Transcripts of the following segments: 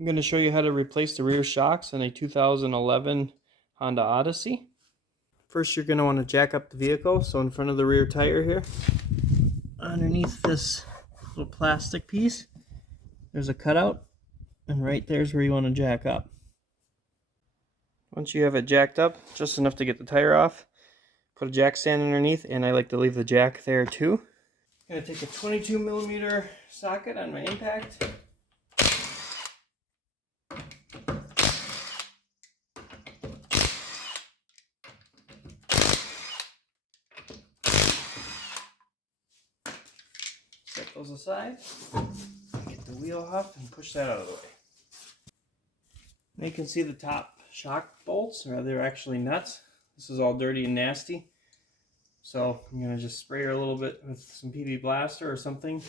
I'm going to show you how to replace the rear shocks in a 2011 Honda Odyssey. First, you're going to want to jack up the vehicle. So in front of the rear tire here, underneath this little plastic piece, there's a cutout, and right there's where you want to jack up. Once you have it jacked up, just enough to get the tire off, put a jack stand underneath, and I like to leave the jack there too. I'm going to take a 22mm socket on my impact. Set those aside, get the wheel off and push that out of the way. Now you can see the top shock bolts, or they're actually nuts. This is all dirty and nasty. So I'm going to just spray her a little bit with some PB Blaster or something.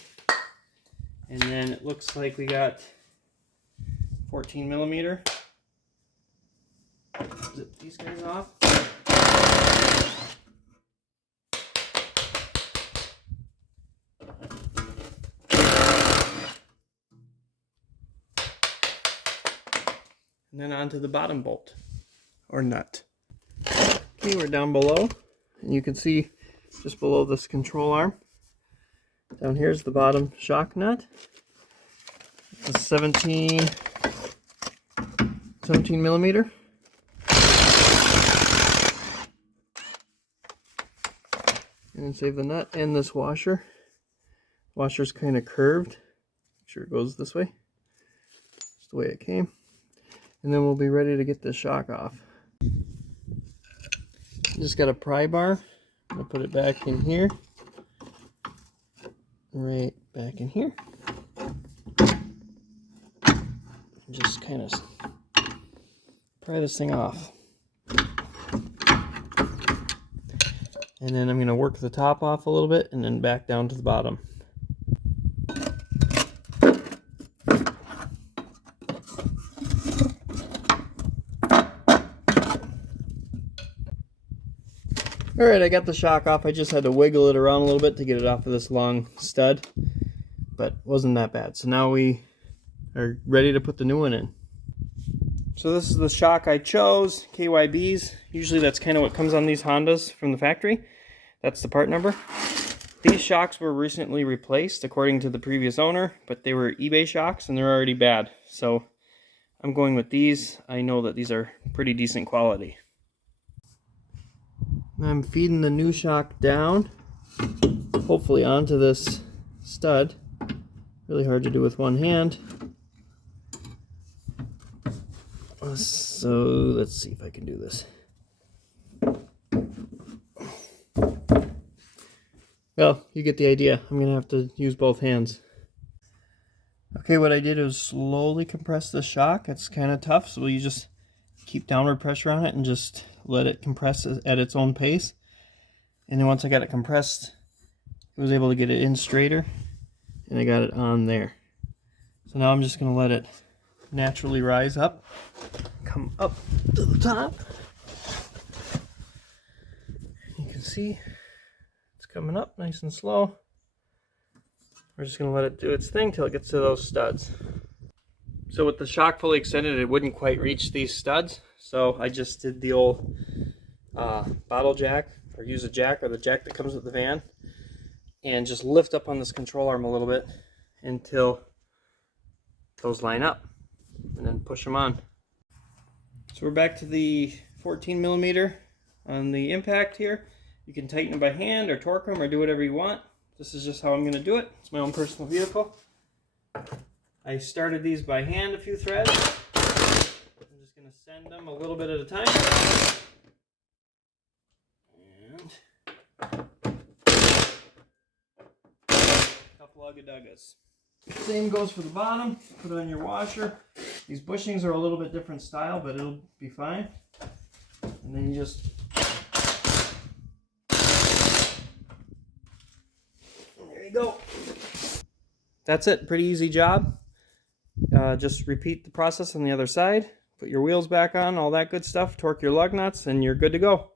And then it looks like we got 14mm. Zip these guys off. And then onto the bottom bolt, or nut. Okay, we're down below, and you can see just below this control arm, down here is the bottom shock nut. It's a 17mm. And then save the nut and this washer. Washer's kind of curved. Make sure it goes this way. That's the way it came. And then we'll be ready to get the shock off. Just got a pry bar. I'm going to put it back in here. Right back in here. Just kind of pry this thing off. And then I'm going to work the top off a little bit and then back down to the bottom. Alright, I got the shock off. I just had to wiggle it around a little bit to get it off of this long stud, but wasn't that bad. So now we are ready to put the new one in. So this is the shock I chose, KYBs. Usually that's kind of what comes on these Hondas from the factory. That's the part number. These shocks were recently replaced according to the previous owner, but they were eBay shocks and they're already bad. So I'm going with these. I know that these are pretty decent quality. I'm feeding the new shock down, hopefully onto this stud. Really hard to do with one hand. So let's see if I can do this. Well, you get the idea. I'm gonna have to use both hands. Okay, what I did was slowly compress the shock. It's kind of tough, so you just keep downward pressure on it and just let it compress at its own pace. And then once I got it compressed, I was able to get it in straighter, and I got it on there. So now I'm just going to let it naturally rise up, come up to the top. You can see it's coming up nice and slow. We're just going to let it do its thing till it gets to those studs. So with the shock fully extended, it wouldn't quite reach these studs. So I just did the old bottle jack, or use a jack, or the jack that comes with the van, and just lift up on this control arm a little bit until those line up, and then push them on. So we're back to the 14mm on the impact here. You can tighten them by hand or torque them or do whatever you want. This is just how I'm going to do it. It's my own personal vehicle. I started these by hand, a few threads. I'm just going to send them a little bit at a time. And a couple ugga-duggas. Same goes for the bottom. Put on your washer. These bushings are a little bit different style, but it'll be fine. And then you just there you go. That's it. Pretty easy job. Just repeat the process on the other side. Put your wheels back on, all that good stuff. Torque your lug nuts, and you're good to go.